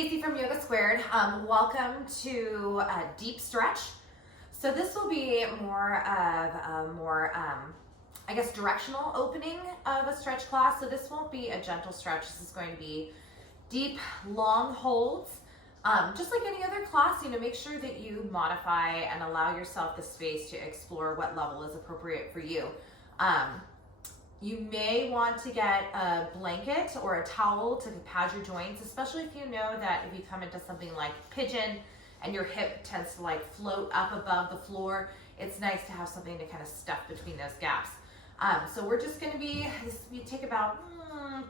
Casey from Yoga Squared. Welcome to a deep stretch. So this will be more of I guess, directional opening of a stretch class. So this won't be a gentle stretch. This is going to be deep, long holds. Just like any other class, make sure that you modify and allow yourself the space to explore what level is appropriate for you. You may want to get a blanket or a towel to pad your joints, especially if you know that if you come into something like pigeon and your hip tends to like float up above the floor, it's nice to have something to kind of stuff between those gaps. So we're just going to this will take about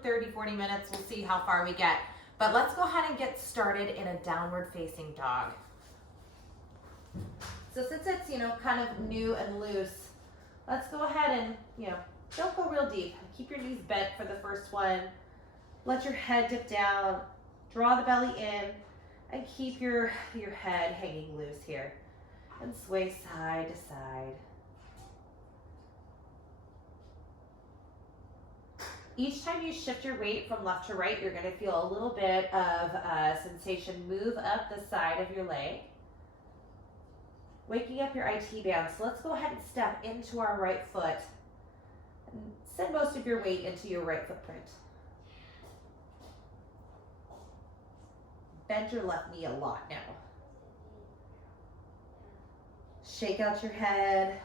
30-40 minutes. We'll see how far we get. But let's go ahead and get started in a downward facing dog. So since it's, kind of new and loose, let's go ahead and, don't go real deep. Keep your knees bent for the first one. Let your head dip down. Draw the belly in and keep your head hanging loose here. And sway side to side. Each time you shift your weight from left to right, you're going to feel a little bit of a sensation move up the side of your leg. Waking up your IT band. So let's go ahead and step into our right foot. And send most of your weight into your right footprint. Bend your left knee a lot now. Shake out your head.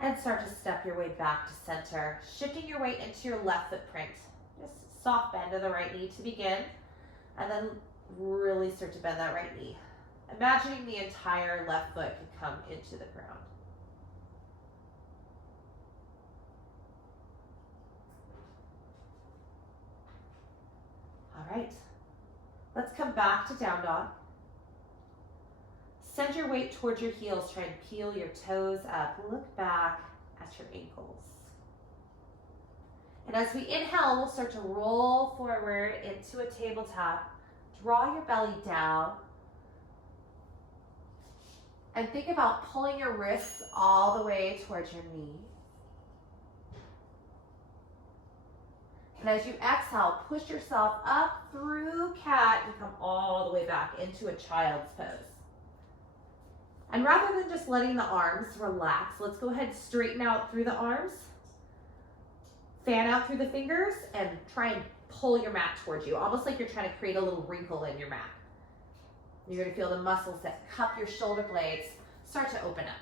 And start to step your way back to center. Shifting your weight into your left footprint. Just soft bend of the right knee to begin. And then really start to bend that right knee. Imagining the entire left foot can come into the ground. All right, let's come back to down dog. Send your weight towards your heels. Try and peel your toes up. Look back at your ankles. And as we inhale, we'll start to roll forward into a tabletop. Draw your belly down. And think about pulling your wrists all the way towards your knee. And as you exhale, push yourself up through cat and come all the way back into a child's pose. And rather than just letting the arms relax, let's go ahead and straighten out through the arms. Fan out through the fingers and try and pull your mat towards you, almost like you're trying to create a little wrinkle in your mat. You're going to feel the muscles that cup your shoulder blades start to open up.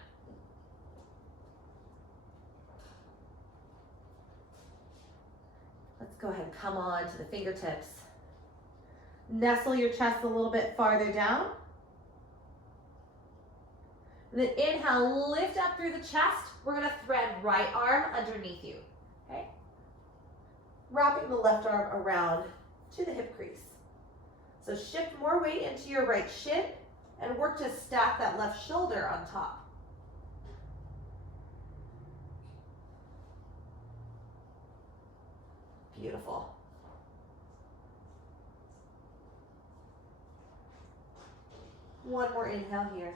Let's go ahead and come on to the fingertips. Nestle your chest a little bit farther down. And then inhale, lift up through the chest. We're going to thread right arm underneath you. Okay? Wrapping the left arm around to the hip crease. So shift more weight into your right shin and work to stack that left shoulder on top. Beautiful. One more inhale here.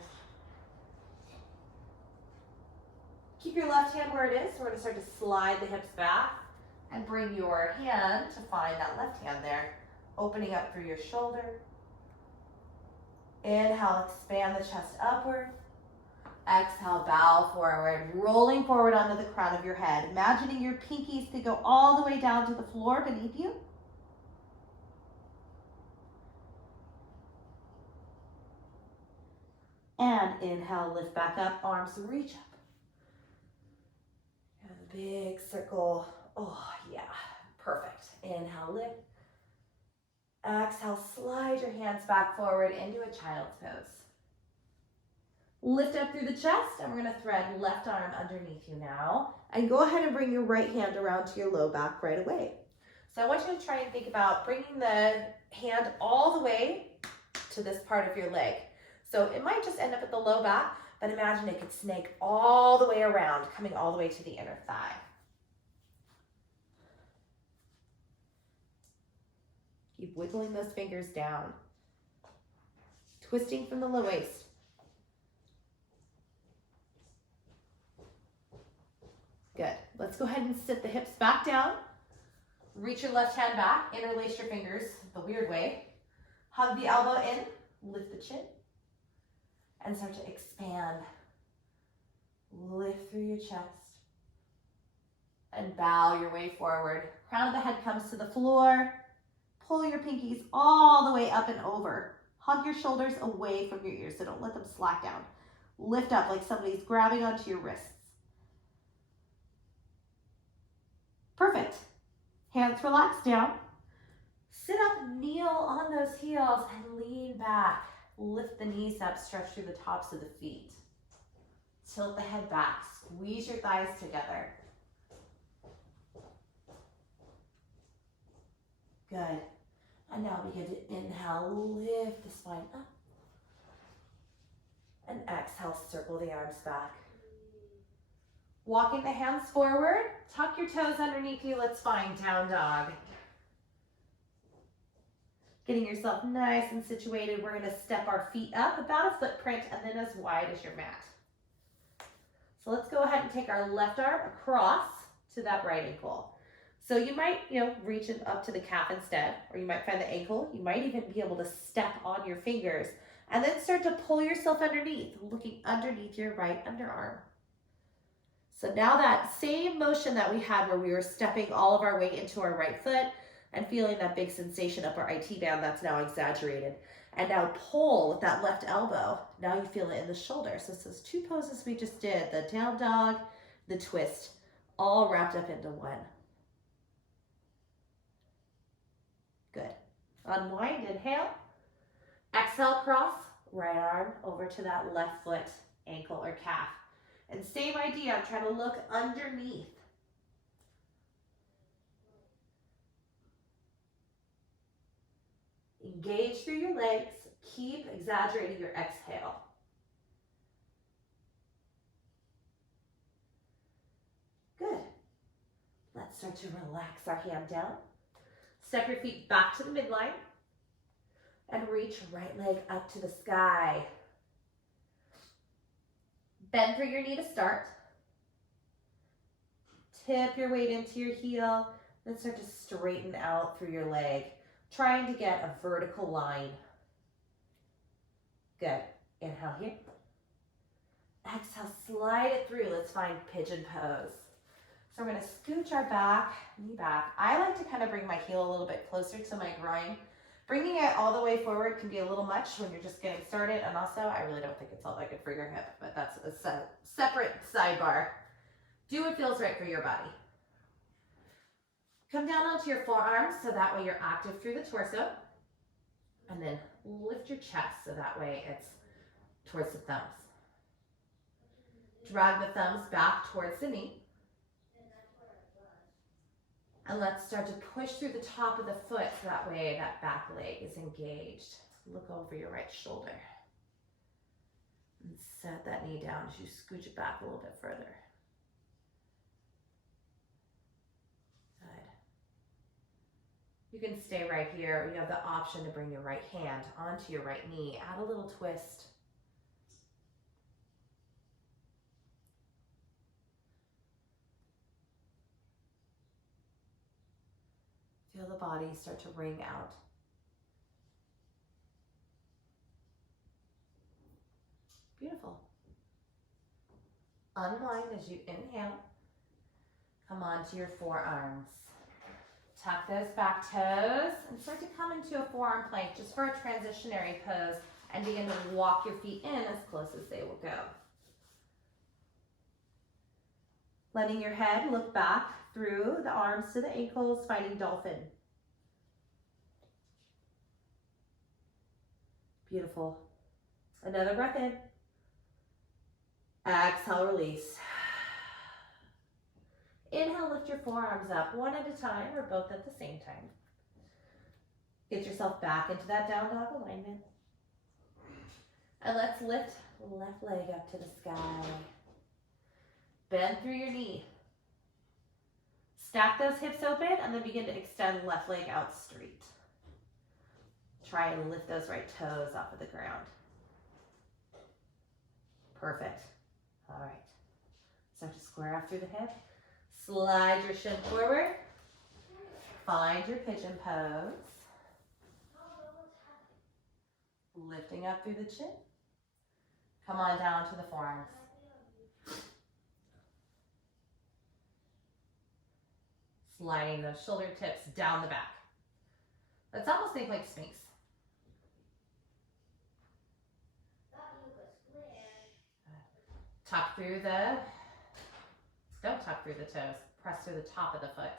Keep your left hand where it is. We're going to start to slide the hips back and bring your hand to find that left hand there. Opening up through your shoulder. Inhale, expand the chest upward. Exhale, bow forward, rolling forward onto the crown of your head. Imagining your pinkies could go all the way down to the floor beneath you. And inhale, lift back up, arms reach up. And a big circle. Oh, yeah, perfect. Inhale, lift. Exhale, slide your hands back forward into a child's pose. Lift up through the chest, and we're going to thread left arm underneath you now. And go ahead and bring your right hand around to your low back right away. So I want you to try and think about bringing the hand all the way to this part of your leg. So it might just end up at the low back, but imagine it could snake all the way around, coming all the way to the inner thigh. Keep wiggling those fingers down. Twisting from the low waist. Good. Let's go ahead and sit the hips back down. Reach your left hand back, interlace your fingers the weird way. Hug the elbow in, lift the chin, and start to expand. Lift through your chest, and bow your way forward. Crown of the head comes to the floor. Pull your pinkies all the way up and over. Hug your shoulders away from your ears, so don't let them slack down. Lift up like somebody's grabbing onto your wrists. Perfect. Hands relax down. Sit up, kneel on those heels, and lean back. Lift the knees up, stretch through the tops of the feet. Tilt the head back, squeeze your thighs together. Good. And now begin to inhale, lift the spine up. And exhale, circle the arms back. Walking the hands forward, tuck your toes underneath you. Let's find down dog. Getting yourself nice and situated, we're gonna step our feet up about a footprint and then as wide as your mat. So let's go ahead and take our left arm across to that right ankle. So you might, reach it up to the calf instead, or you might find the ankle. You might even be able to step on your fingers and then start to pull yourself underneath, looking underneath your right underarm. So now that same motion that we had where we were stepping all of our weight into our right foot and feeling that big sensation up our IT band, that's now exaggerated. And now pull with that left elbow. Now you feel it in the shoulder. So it's those two poses we just did, the down dog, the twist, all wrapped up into one. Good. Unwind, inhale. Exhale, cross, right arm over to that left foot, ankle or calf. And same idea, I'm trying to look underneath. Engage through your legs. Keep exaggerating your exhale. Good. Let's start to relax our hand down. Step your feet back to the midline and reach right leg up to the sky. Bend through your knee to start. Tip your weight into your heel, then start to straighten out through your leg, trying to get a vertical line. Good. Inhale here. Exhale, slide it through. Let's find pigeon pose. So we're going to scooch our knee back. I like to kind of bring my heel a little bit closer to my groin. Bringing it all the way forward can be a little much when you're just getting started. And also, I really don't think it's all that good for your hip, but that's a separate sidebar. Do what feels right for your body. Come down onto your forearms so that way you're active through the torso. And then lift your chest so that way it's towards the thumbs. Drag the thumbs back towards the knee. And let's start to push through the top of the foot so that way that back leg is engaged. Look over your right shoulder. And set that knee down as you scooch it back a little bit further. Good. You can stay right here, or you have the option to bring your right hand onto your right knee. Add a little twist. Feel the body start to ring out. Beautiful. Unwind as you inhale. Come onto your forearms. Tuck those back toes and start to come into a forearm plank just for a transitionary pose and begin to walk your feet in as close as they will go. Letting your head look back through the arms to the ankles, finding dolphin. Beautiful. Another breath in. Exhale, release. Inhale, lift your forearms up one at a time or both at the same time. Get yourself back into that down dog alignment. And let's lift left leg up to the sky. Bend through your knee. Stack those hips open and then begin to extend left leg out straight. Try and lift those right toes off of the ground. Perfect. All right. Start to square off through the hip. Slide your shin forward. Find your pigeon pose. Lifting up through the chin. Come on down to the forearms. Sliding those shoulder tips down the back. Let's almost think like Sphinx. Tuck through the, don't tuck through the toes, press through the top of the foot.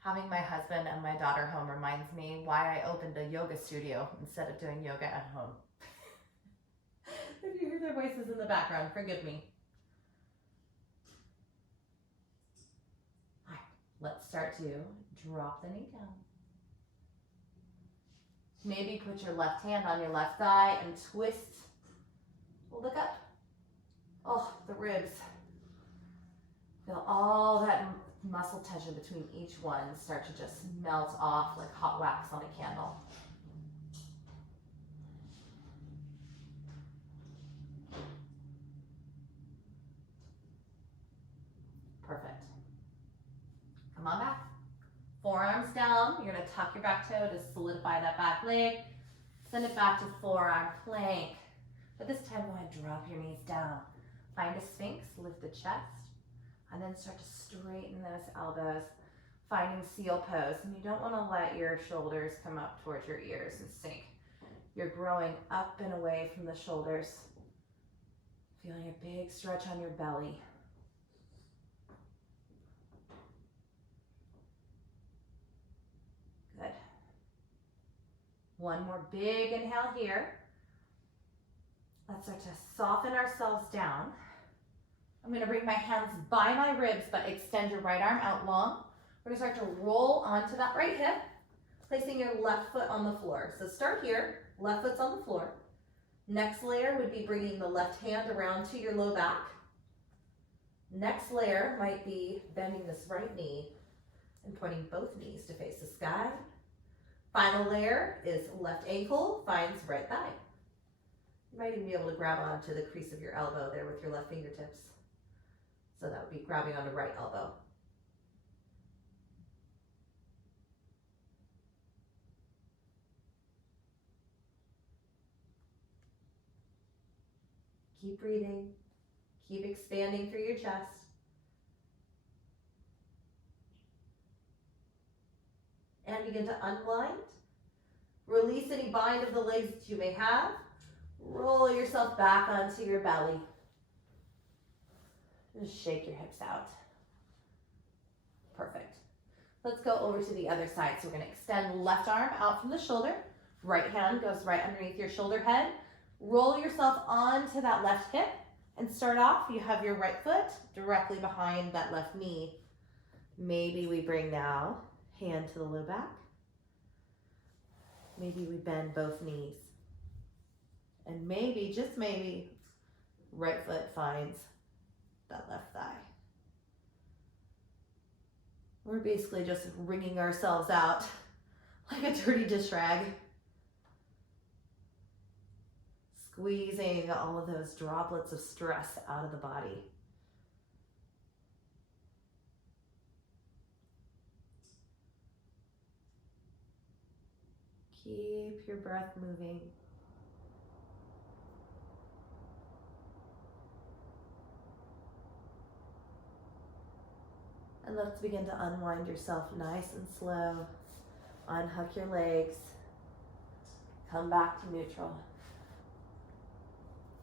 Having my husband and my daughter home reminds me why I opened a yoga studio instead of doing yoga at home. If you hear their voices in the background, forgive me. All right, let's start to drop the knee down. Maybe put your left hand on your left thigh and twist. Look up. Oh, the ribs. Feel all that muscle tension between each one start to just melt off like hot wax on a candle. Perfect. Come on back. Forearms down. You're going to tuck your back toe to solidify that back leg. Send it back to forearm plank. But this time, go ahead and drop your knees down. Find a Sphinx, lift the chest, and then start to straighten those elbows. Finding seal pose. And you don't want to let your shoulders come up towards your ears and sink. You're growing up and away from the shoulders. Feeling a big stretch on your belly. Good. One more big inhale here. Let's start to soften ourselves down. I'm going to bring my hands by my ribs, but extend your right arm out long. We're going to start to roll onto that right hip, placing your left foot on the floor. So start here, left foot's on the floor. Next layer would be bringing the left hand around to your low back. Next layer might be bending this right knee and pointing both knees to face the sky. Final layer is left ankle finds right thigh. You might even be able to grab onto the crease of your elbow there with your left fingertips. So that would be grabbing on the right elbow. Keep breathing. Keep expanding through your chest. And begin to unwind. Release any bind of the legs that you may have. Roll yourself back onto your belly. Just shake your hips out. Perfect. Let's go over to the other side. So we're going to extend left arm out from the shoulder. Right hand goes right underneath your shoulder head. Roll yourself onto that left hip and start off. You have your right foot directly behind that left knee. Maybe we bring now hand to the low back. Maybe we bend both knees. And maybe, just maybe, right foot finds that left thigh. We're basically just wringing ourselves out like a dirty dish rag. Squeezing all of those droplets of stress out of the body. Keep your breath moving. And let's begin to unwind yourself nice and slow. Unhook your legs. Come back to neutral.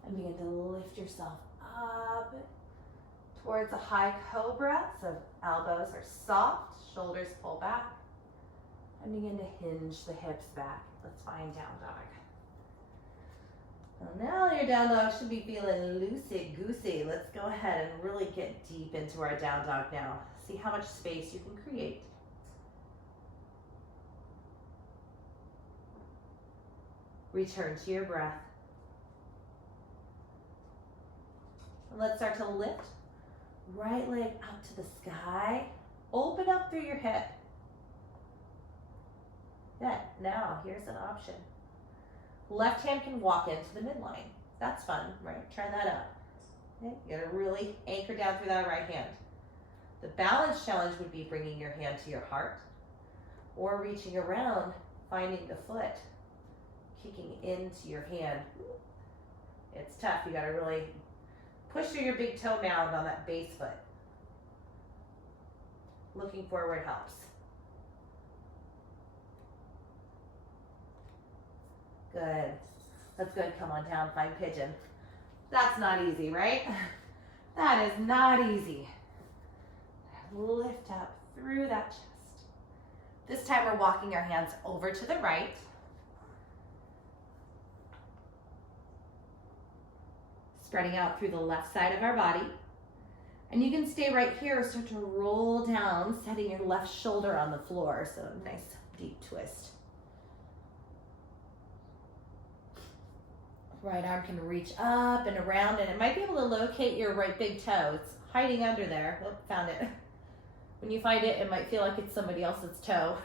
And begin to lift yourself up towards a high cobra. So elbows are soft, shoulders pull back. And begin to hinge the hips back. Let's find down dog. Well, now your down dog should be feeling loosey-goosey. Let's go ahead and really get deep into our down dog now. See how much space you can create. Return to your breath. And let's start to lift. Right leg up to the sky. Open up through your hip. Good. Now, here's an option. Left hand can walk into the midline. That's fun, right? Try that out. Okay, you gotta really anchor down through that right hand. The balance challenge would be bringing your hand to your heart or reaching around, finding the foot, kicking into your hand. It's tough. You gotta really push through your big toe mound on that base foot. Looking forward helps. Good. That's good. Come on down, flying pigeon. That's not easy, right? That is not easy. Lift up through that chest. This time we're walking our hands over to the right. Spreading out through the left side of our body. And you can stay right here or start to roll down, setting your left shoulder on the floor. So a nice deep twist. Right arm can reach up and around, and it might be able to locate your right big toe. It's hiding under there. Oh, found it. When you find it, it might feel like it's somebody else's toe.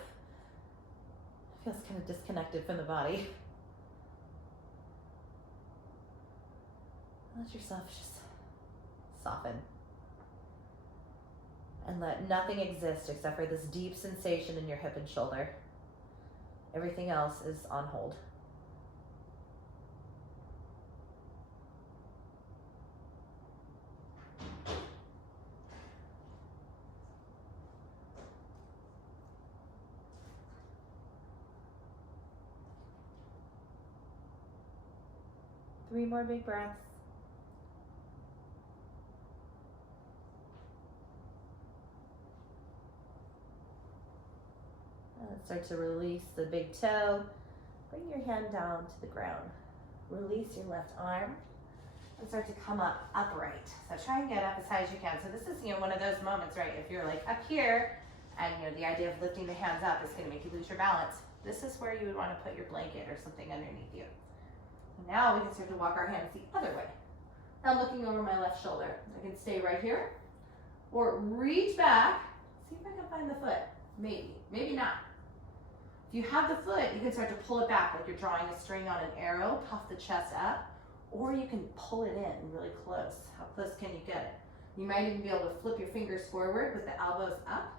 It feels kind of disconnected from the body. Let yourself just soften. And let nothing exist except for this deep sensation in your hip and shoulder. Everything else is on hold. Three more big breaths. And start to release the big toe. Bring your hand down to the ground. Release your left arm and start to come up upright. So try and get up as high as you can. So this is, one of those moments, right? If you're like up here and the idea of lifting the hands up is going to make you lose your balance, this is where you would want to put your blanket or something underneath you. Now we can start to walk our hands the other way. Now I'm looking over my left shoulder. I can stay right here or reach back. See if I can find the foot. Maybe, maybe not. If you have the foot, you can start to pull it back like you're drawing a string on an arrow, puff the chest up, or you can pull it in really close. How close can you get it? You might even be able to flip your fingers forward with the elbows up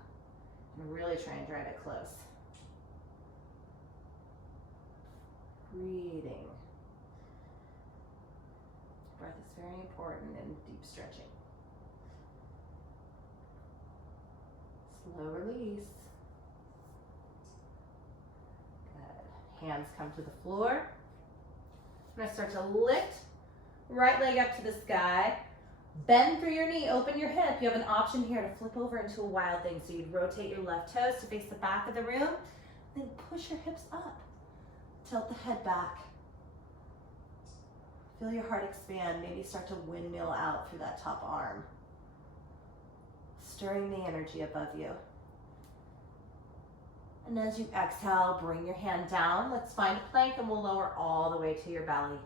and really try and drive it close. Breathing. Breath is very important in deep stretching. Slow release. Good. Hands come to the floor. I'm going to start to lift right leg up to the sky. Bend through your knee, open your hip. You have an option here to flip over into a wild thing. So you'd rotate your left toes to face the back of the room, then push your hips up. Tilt the head back. Feel your heart expand. Maybe start to windmill out through that top arm. Stirring the energy above you. And as you exhale, bring your hand down. Let's find a plank and we'll lower all the way to your belly.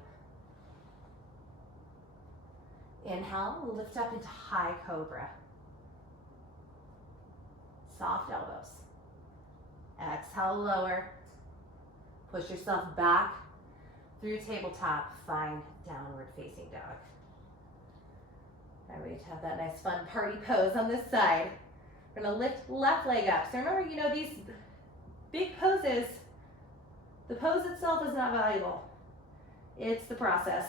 Inhale, we'll lift up into high cobra. Soft elbows. Exhale, lower. Push yourself back through tabletop. Find downward facing dog. All right, to have that nice fun party pose on this side. We're gonna lift left leg up. So remember, these big poses, the pose itself is not valuable. It's the process.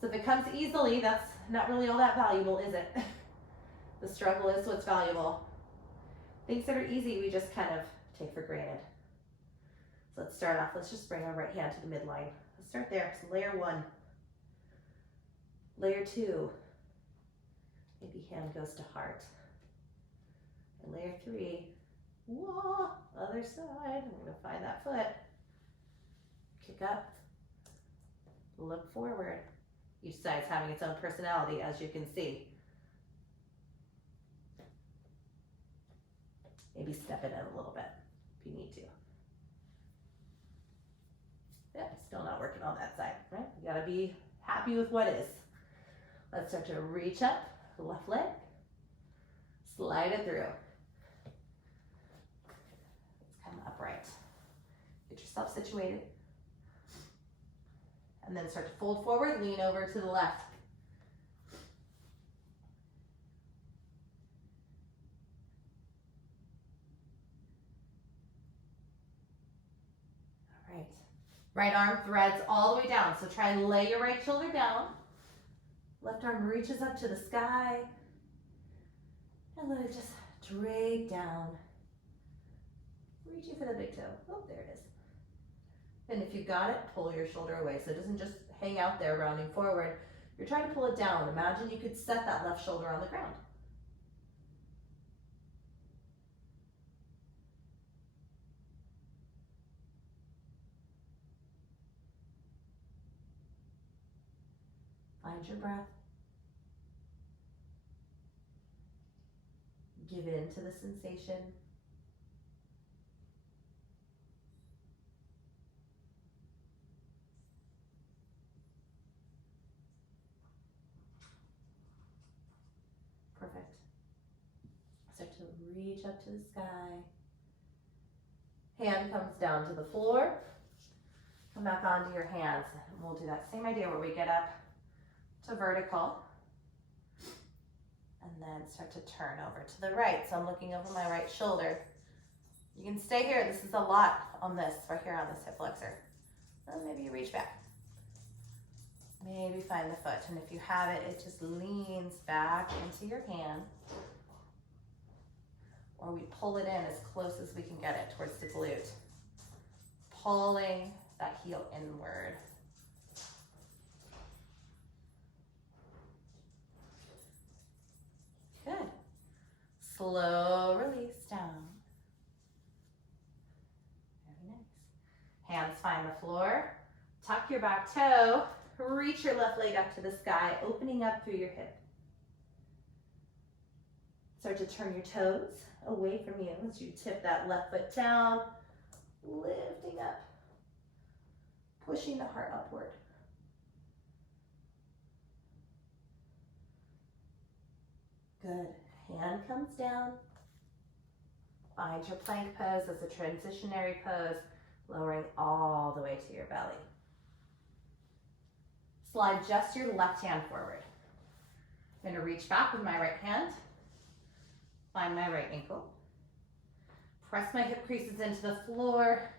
So if it comes easily, that's not really all that valuable, is it? The struggle is what's valuable. Things that are easy, we just kind of take for granted. So let's start off. Let's just bring our right hand to the midline. Let's start there. So layer one. Layer two. Maybe hand goes to heart. And layer three. Whoa, other side. I'm going to find that foot. Kick up. Look forward. Each side's having its own personality, as you can see. Maybe step it in a little bit if you need to. Yeah, still not working on that side, right? You gotta be happy with what is. Let's start to reach up, left leg, slide it through. Let's come upright. Get yourself situated. And then start to fold forward, lean over to the left. All right. Right arm threads all the way down. So try and lay your right shoulder down. Left arm reaches up to the sky. And let it just drape down. Reaching for the big toe. Oh, there it is. And if you got it, pull your shoulder away. So it doesn't just hang out there rounding forward. You're trying to pull it down. Imagine you could set that left shoulder on the ground. Find your breath. Give in to the sensation. Perfect. Start to reach up to the sky. Hand comes down to the floor. Come back onto your hands. And we'll do that same idea where we get up to vertical. And then start to turn over to the right. So I'm looking over my right shoulder. You can stay here. This is a lot on this, right here on this hip flexor. And maybe you reach back. Maybe find the foot. And if you have it, it just leans back into your hand. Or we pull it in as close as we can get it towards the glute. Pulling that heel inward. Good. Slow release down. Very nice. Hands find the floor. Tuck your back toe. Reach your left leg up to the sky, opening up through your hip. Start to turn your toes away from you as you tip that left foot down, lifting up, pushing the heart upward. Good. Hand comes down. Find your plank pose as a transitionary pose, lowering all the way to your belly. Slide just your left hand forward. I'm going to reach back with my right hand. Find my right ankle. Press my hip creases into the floor,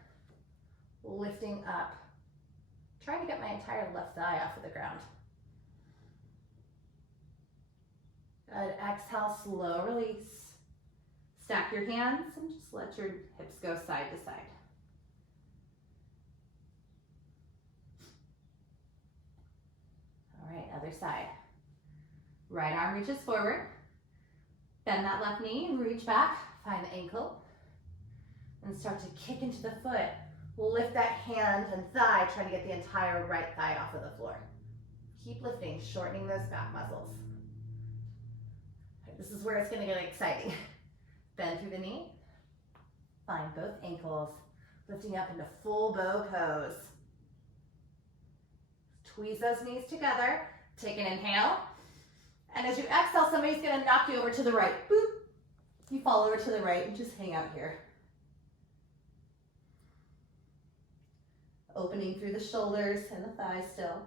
lifting up. Trying to get my entire left thigh off of the ground. Good. Exhale, slow release. Stack your hands and just let your hips go side to side. All right, other side. Right arm reaches forward. Bend that left knee and reach back. Find the ankle. And start to kick into the foot. Lift that hand and thigh, trying to get the entire right thigh off of the floor. Keep lifting, shortening those back muscles. This is where it's going to get exciting. Bend through the knee. Find both ankles, lifting up into full bow pose. Squeeze those knees together. Take an inhale. And as you exhale, somebody's going to knock you over to the right. Boop. You fall over to the right and just hang out here. Opening through the shoulders and the thighs still.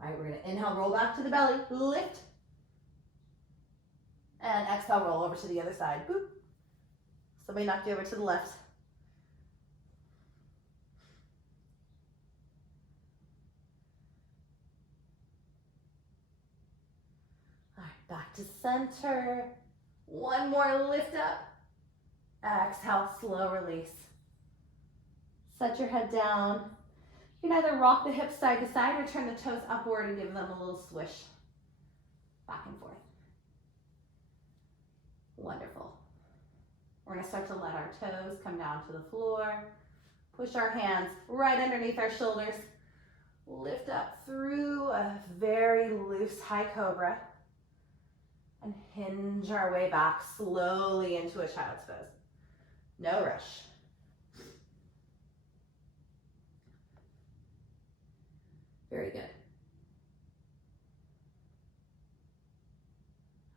All right, we're going to inhale, roll back to the belly, lift. And exhale, roll over to the other side. Boop. Somebody knocked you over to the left. All right, back to center. One more lift up. Exhale, slow release. Set your head down. You can either rock the hips side to side or turn the toes upward and give them a little swish. Back and forth. Wonderful. We're going to start to let our toes come down to the floor. Push our hands right underneath our shoulders. Lift up through a very loose high cobra. And hinge our way back slowly into a child's pose. No rush. Very good.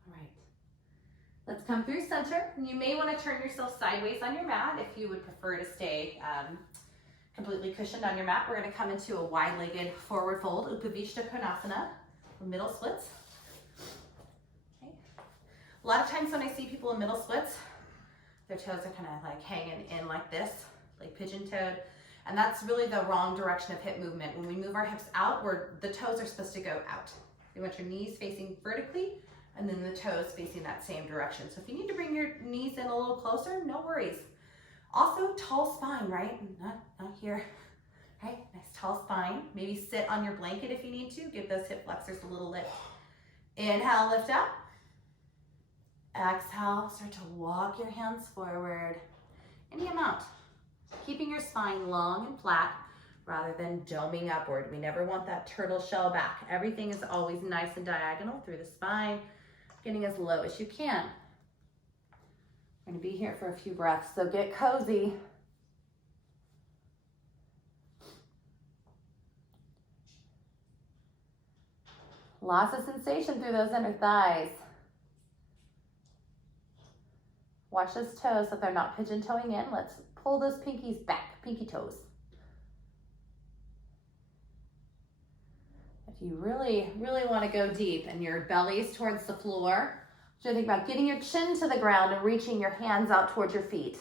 All right. Let's come through center. You may want to turn yourself sideways on your mat if you would prefer to stay completely cushioned on your mat. We're going to come into a wide-legged forward fold, Upavishta Konasana, middle splits. Okay. A lot of times when I see people in middle splits, their toes are kind of like hanging in like this, like pigeon-toed. And that's really the wrong direction of hip movement. When we move our hips out, the toes are supposed to go out. You want your knees facing vertically and then the toes facing that same direction. So if you need to bring your knees in a little closer, no worries. Also, tall spine, right? Not here. Right, nice tall spine. Maybe sit on your blanket if you need to. Give those hip flexors a little lift. Inhale, lift up. Exhale, start to walk your hands forward. Any amount. Keeping your spine long and flat rather than doming upward. We never want that turtle shell back. Everything is always nice and diagonal through the spine, getting as low as you can. We're going to be here for a few breaths, so get cozy. Lots of sensation through those inner thighs. Watch those toes so they're not pigeon-toeing in. Let's pull those pinkies back, pinky toes. If you really, really want to go deep and your belly is towards the floor, so think about getting your chin to the ground and reaching your hands out towards your feet.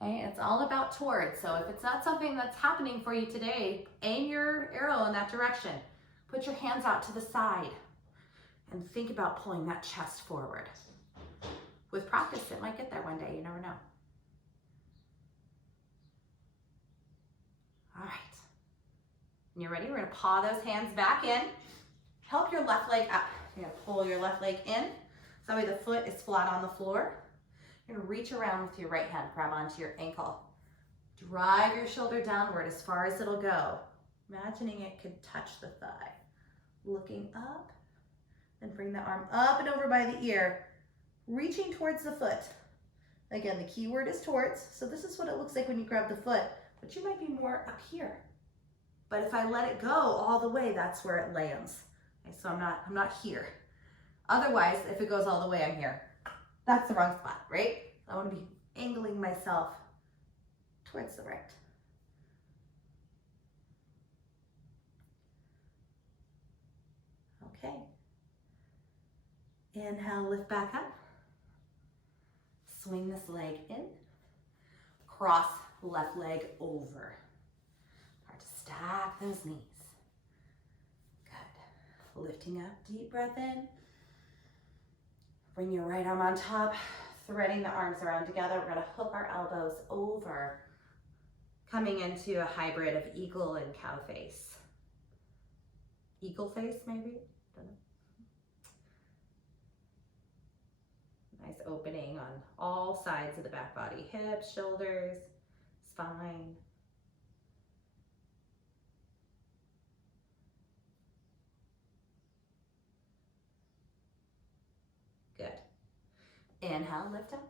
Okay, it's all about towards. So if it's not something that's happening for you today, aim your arrow in that direction. Put your hands out to the side and think about pulling that chest forward. With practice, it might get there one day. You never know. All right. When you're ready, we're going to paw those hands back in. Help your left leg up. You're going to pull your left leg in. So that way the foot is flat on the floor. You're going to reach around with your right hand. Grab onto your ankle. Drive your shoulder downward as far as it'll go. Imagining it could touch the thigh. Looking up. Then bring the arm up and over by the ear. Reaching towards the foot. Again, the key word is towards. So this is what it looks like when you grab the foot. But you might be more up here. But if I let it go all the way, that's where it lands. Okay, so I'm not here. Otherwise, if it goes all the way, I'm here. That's the wrong spot, right? I want to be angling myself towards the right. Okay. Inhale, lift back up. Swing this leg in. Cross left leg over. Start to stack those knees. Good. Lifting up, deep breath in. Bring your right arm on top, threading the arms around together. We're going to hook our elbows over, coming into a hybrid of eagle and cow face. Eagle face, maybe? Don't know. Nice opening on all sides of the back body. Hips, shoulders, spine. Good. Inhale, lift up.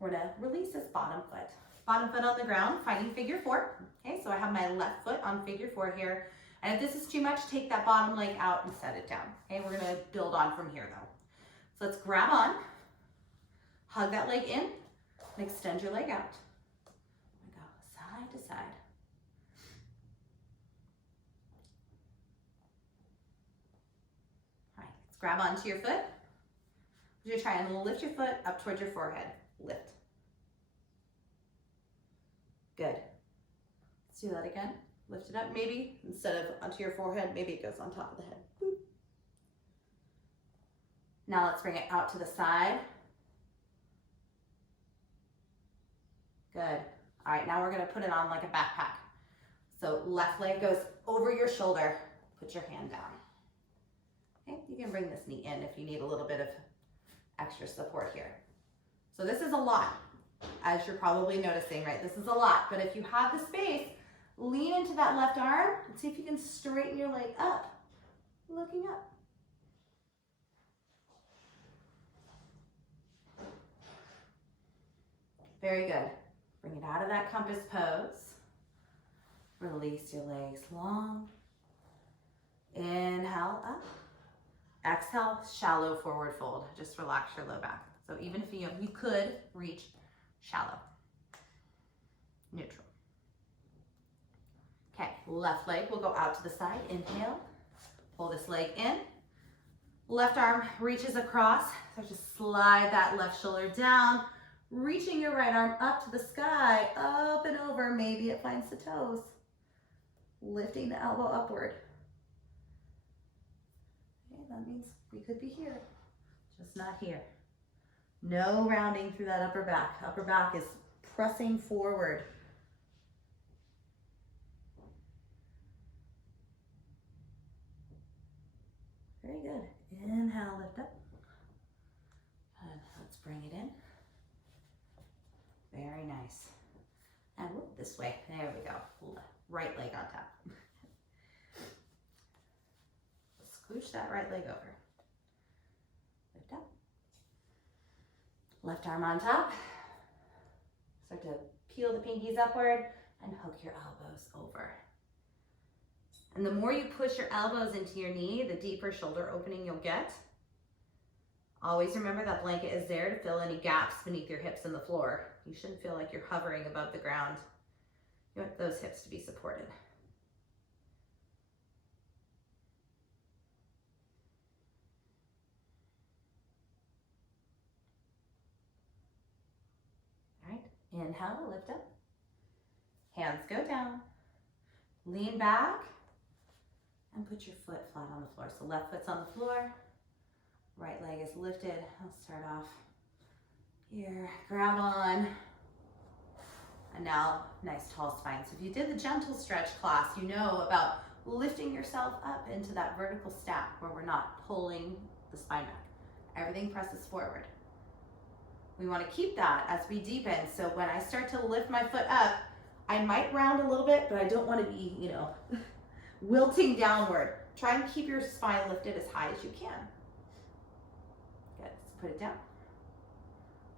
We're gonna release this bottom foot. Bottom foot on the ground, finding figure four. Okay, so I have my left foot on figure four here. And if this is too much, take that bottom leg out and set it down. Okay, we're gonna build on from here though. So let's grab on, hug that leg in, and extend your leg out. Go side to side. All right, let's grab onto your foot. You're trying to lift your foot up towards your forehead. Lift. Good. Let's do that again. Lift it up, maybe instead of onto your forehead, maybe it goes on top of the head. Boop. Now let's bring it out to the side. Good. All right, now we're gonna put it on like a backpack. So left leg goes over your shoulder. Put your hand down. Okay, you can bring this knee in if you need a little bit of extra support here. So this is a lot, as you're probably noticing, right? This is a lot, but if you have the space, lean into that left arm and see if you can straighten your leg up, looking up. Very good. Bring it out of that compass pose. Release your legs long. Inhale up. Exhale, shallow forward fold. Just relax your low back. So even if you could reach shallow. Neutral. Okay, left leg will go out to the side. Inhale, pull this leg in. Left arm reaches across. So just slide that left shoulder down, reaching your right arm up to the sky, up and over. Maybe it finds the toes. Lifting the elbow upward. Okay, that means we could be here, just not here. No rounding through that upper back. Upper back is pressing forward. Very good. Inhale, lift up. And let's bring it in. Very nice. And whoop, this way. There we go. Right leg on top. Scooch that right leg over. Lift up. Left arm on top. Start to peel the pinkies upward and hook your elbows over. And the more you push your elbows into your knee, the deeper shoulder opening you'll get. Always remember that blanket is there to fill any gaps beneath your hips and the floor. You shouldn't feel like you're hovering above the ground. You want those hips to be supported. All right, inhale, lift up. Hands go down. Lean back and put your foot flat on the floor. So left foot's on the floor, right leg is lifted. I'll start off here, grab on. And now, nice tall spine. So if you did the gentle stretch class, you know about lifting yourself up into that vertical stack where we're not pulling the spine back. Everything presses forward. We want to keep that as we deepen. So when I start to lift my foot up, I might round a little bit, but I don't want to be, wilting downward. Try and keep your spine lifted as high as you can. Good, let's put it down.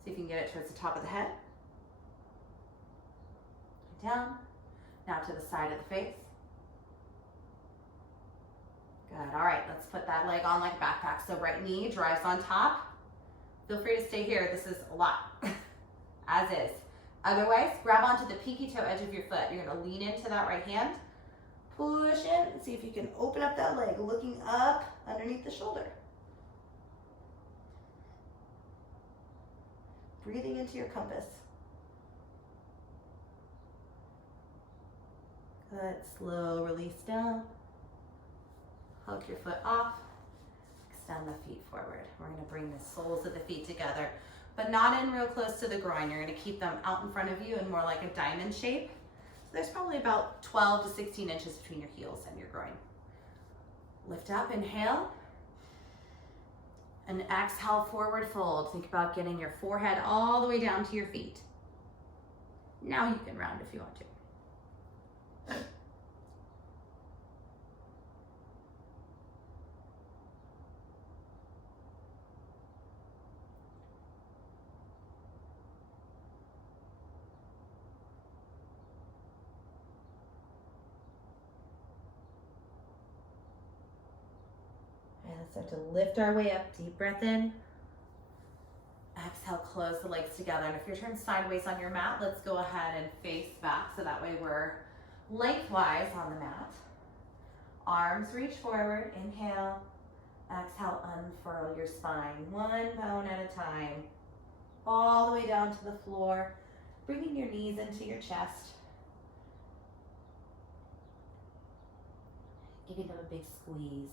See if you can get it towards the top of the head. Down. Now to the side of the face. Good, all right, let's put that leg on like a backpack. So right knee drives on top. Feel free to stay here, this is a lot, as is. Otherwise, grab onto the pinky toe edge of your foot. You're gonna lean into that right hand, push in, and see if you can open up that leg, looking up underneath the shoulder. Breathing into your compass. Good, slow release down. Hook your foot off. Extend the feet forward. We're gonna bring the soles of the feet together, but not in real close to the groin. You're gonna keep them out in front of you in more like a diamond shape. So there's probably about 12 to 16 inches between your heels and your groin. Lift up, inhale. And exhale, forward fold. Think about getting your forehead all the way down to your feet. Now you can round if you want to. Start to lift our way up, deep breath in. Exhale, close the legs together. And if you're turned sideways on your mat, let's go ahead and face back so that way we're lengthwise on the mat. Arms reach forward, inhale. Exhale, unfurl your spine, one bone at a time. All the way down to the floor, bringing your knees into your chest. Giving them a big squeeze.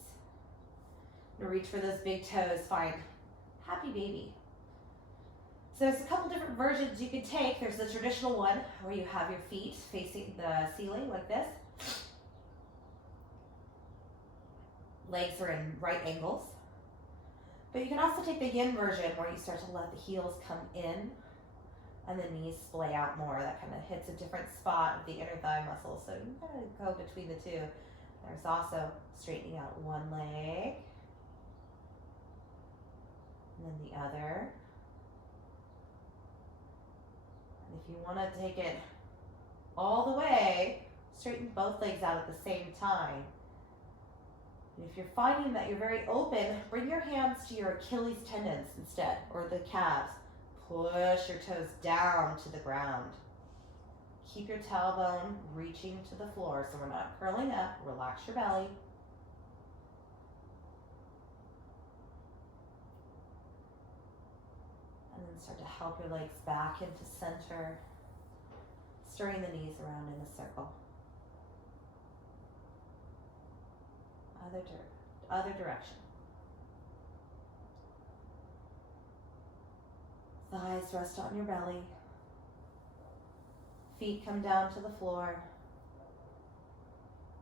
Reach for those big toes, find happy baby. So there's a couple different versions you can take. There's the traditional one where you have your feet facing the ceiling like this. Legs are in right angles. But you can also take the yin version where you start to let the heels come in and the knees splay out more. That kind of hits a different spot of the inner thigh muscle. So you kind of go between the two. There's also straightening out one leg. And then the other. And if you want to take it all the way, straighten both legs out at the same time. And if you're finding that you're very open, bring your hands to your Achilles tendons instead, or the calves. Push your toes down to the ground. Keep your tailbone reaching to the floor so we're not curling up. Relax your belly. And then start to help your legs back into center, stirring the knees around in a circle. Other direction. Thighs rest on your belly. Feet come down to the floor.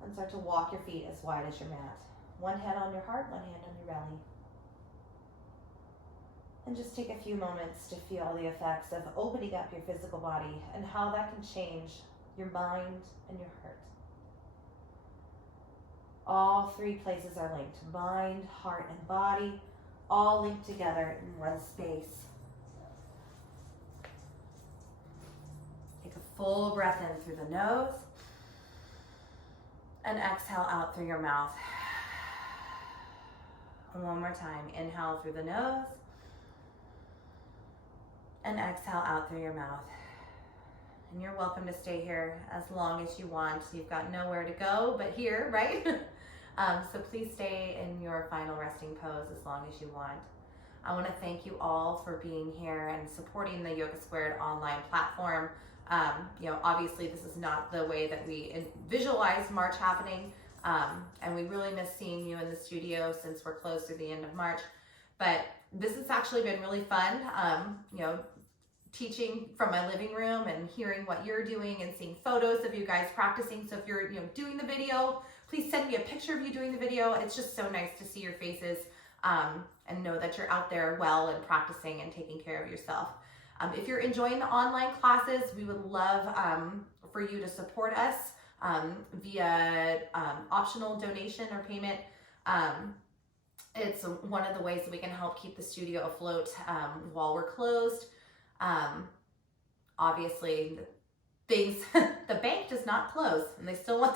And start to walk your feet as wide as your mat. One hand on your heart, one hand on your belly. And just take a few moments to feel the effects of opening up your physical body and how that can change your mind and your heart. All three places are linked. Mind, heart, and body, all linked together in one space. Take a full breath in through the nose and exhale out through your mouth. And one more time. Inhale through the nose and exhale out through your mouth. And you're welcome to stay here as long as you want. You've got nowhere to go but here, right? So please stay in your final resting pose as long as you want. I want to thank you all for being here and supporting the Yoga Squared online platform. Obviously this is not the way that we visualize March happening, and we really miss seeing you in the studio since we're close to the end of March. But this has actually been really fun, teaching from my living room and hearing what you're doing and seeing photos of you guys practicing. So if you're doing the video, please send me a picture of you doing the video. It's just so nice to see your faces and know that you're out there well and practicing and taking care of yourself. If you're enjoying the online classes, we would love for you to support us via optional donation or payment. It's one of the ways that we can help keep the studio afloat while we're closed. Obviously, the bank does not close, and they still want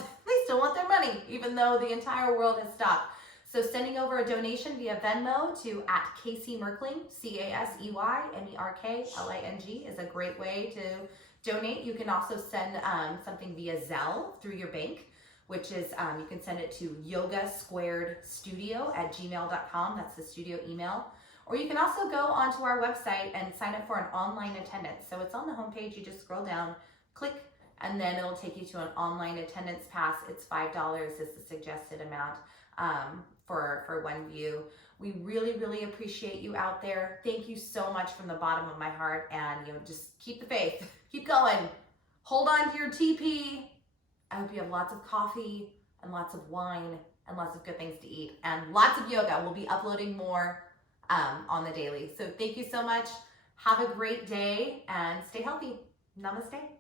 their money, even though the entire world has stopped. So sending over a donation via Venmo to @CaseyMerkling, CaseyMerkling, is a great way to donate. You can also send something via Zelle through your bank, which is you can send it to yogasquaredstudio@gmail.com. That's the studio email. Or you can also go onto our website and sign up for an online attendance. So it's on the homepage. You just scroll down, click, and then it'll take you to an online attendance pass. It's $5 is the suggested amount for one view. We really, really appreciate you out there. Thank you so much from the bottom of my heart. And just keep the faith. Keep going. Hold on to your TP. I hope you have lots of coffee and lots of wine and lots of good things to eat and lots of yoga. We'll be uploading more on the daily. So thank you so much. Have a great day and stay healthy. Namaste.